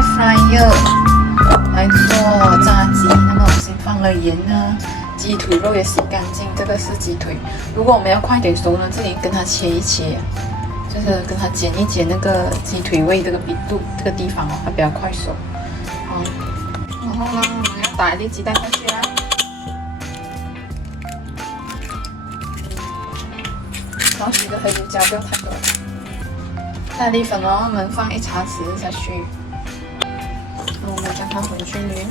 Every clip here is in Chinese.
air fryer 来做炸鸡。那么我先放了盐呢，鸡腿肉也洗干净，这个是鸡腿。如果我们要快点熟呢，这里跟它切一切，就是跟它剪一剪那个鸡腿胃这个这个地方哦，它比较快熟。然后呢，我们要打一粒鸡蛋下去啦。然后水的黑胡椒不要太多。大粒粉哦，我们放1茶匙下去。我们将它混均匀。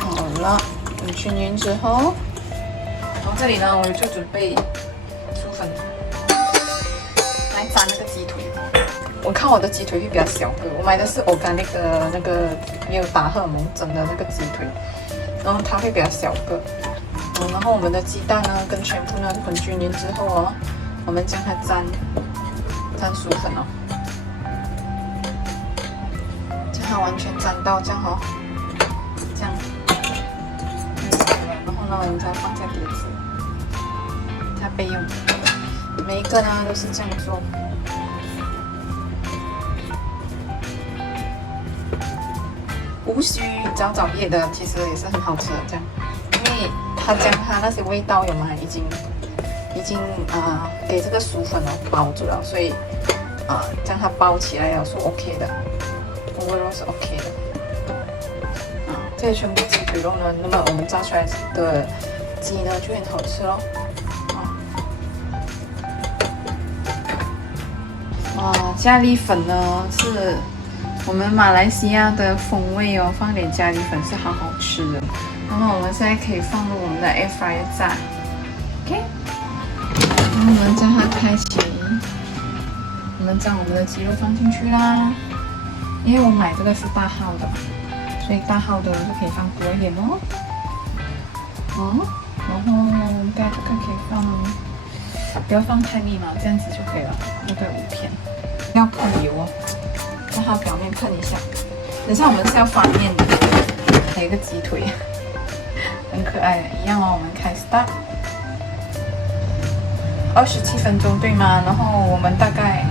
好了，混均匀之后，然后这里呢，我就准备薯粉来沾那个鸡腿。我看我的鸡腿会比较小个，我买的是organic的那个没有打荷尔蒙整的那个鸡腿，然后它会比较小个。然后我们的鸡蛋呢跟全部呢混均匀之后哦，我们将它沾薯粉哦，将它完全沾到这样哦，这样，然后呢我们再放下碟子，它备用。每一个呢都是这样做。无需找叶的，其实也是很好吃的这样，因为它将它那些味道有吗？已经给这个薯粉包住了，所以将它包起来了是 OK 的，我肉是 OK 的。这些全部鸡腿肉呢，那么我们炸出来的鸡呢就很好吃咯。咖喱粉呢是我们马来西亚的风味哦，放点咖喱粉是好好吃的。那么我们现在可以放入我们的 air fryer 炸 ，OK。然后我们将它开启，我们将我们的鸡肉放进去啦。因为我买这个是大号的，所以大号的就可以放多一点哦。然后大概可以放，不要放太密嘛，这样子就可以了，大概5片。要喷油哦，让它表面喷一下。等下我们是要翻面的，还有一个鸡腿，很可爱的，一样哦。我们开 start。27分钟对吗？然后我们大概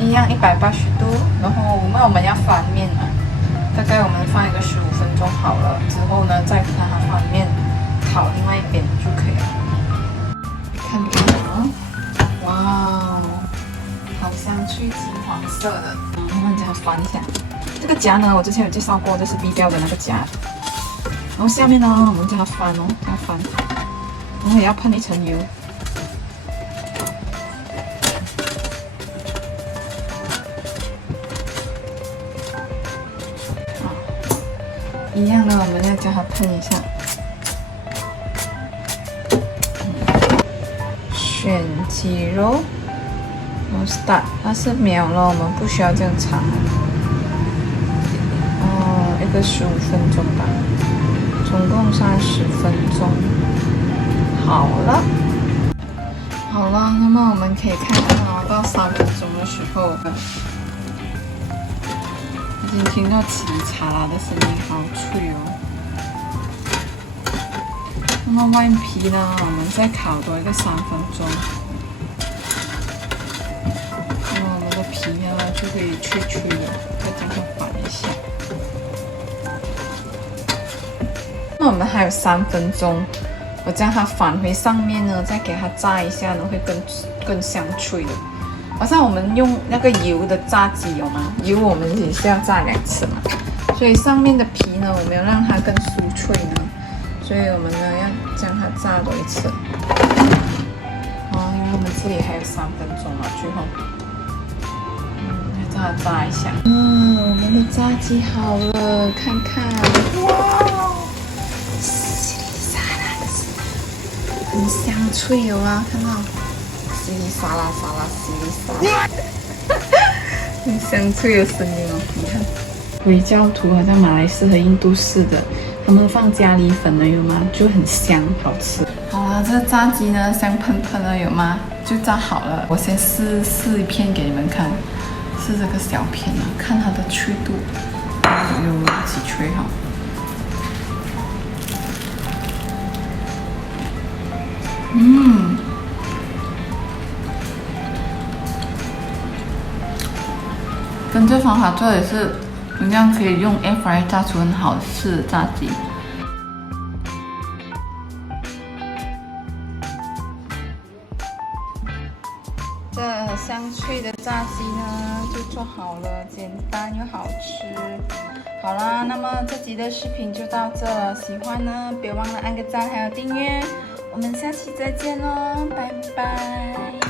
一样180度，然后我们要翻面嘛，大概我们放一个15分钟好了，之后呢再给它翻面，烤另外一边就可以了。看这个哦，哇哦，好香脆金黄色的，我们将它翻一下。这个夹呢，我之前有介绍过，这是 B 标的那个夹。然后下面呢，我们将它翻哦，要翻，然后也要喷一层油。一样的，我们要将它喷一下。选鸡肉，然后 start， 它是秒了，我们不需要这样长。一个15分钟吧。总共30分钟，好了，那么我们可以看看哦，到3分钟的时候，已经听到嘁哩喀啦的声音，好脆哦。那么外皮呢，我们再烤多一个3分钟，那么我们的皮呢就可以脆脆的，再将它翻一下。那我们还有3分钟，我将它返回上面呢，再给它炸一下呢，会更香脆的。好像我们用那个油的炸鸡有吗？油我们也是要炸2次嘛，所以上面的皮呢，我们要让它更酥脆呢，所以我们呢要将它炸多一次。因为我们这里还有3分钟了，最后，再让它炸一下。我们的炸鸡好了，看看，哇！很香脆有啊，看到，稀里沙拉沙拉，稀里沙拉，很香脆的声音哦。你看，回教徒好像马来式和印度式的，他们放咖喱粉的有吗？就很香，好吃。好了，这炸鸡呢香喷喷的有吗？就炸好了。我先试一片给你们看，是这个小片啊，看它的脆度有几脆哈。们这方法做也是同样可以用 air fryer 炸出很好吃的炸鸡。这香脆的炸鸡呢就做好了，简单又好吃。好啦，那么这集的视频就到这了，喜欢呢别忘了按个赞还有订阅，我们下期再见喽，拜拜。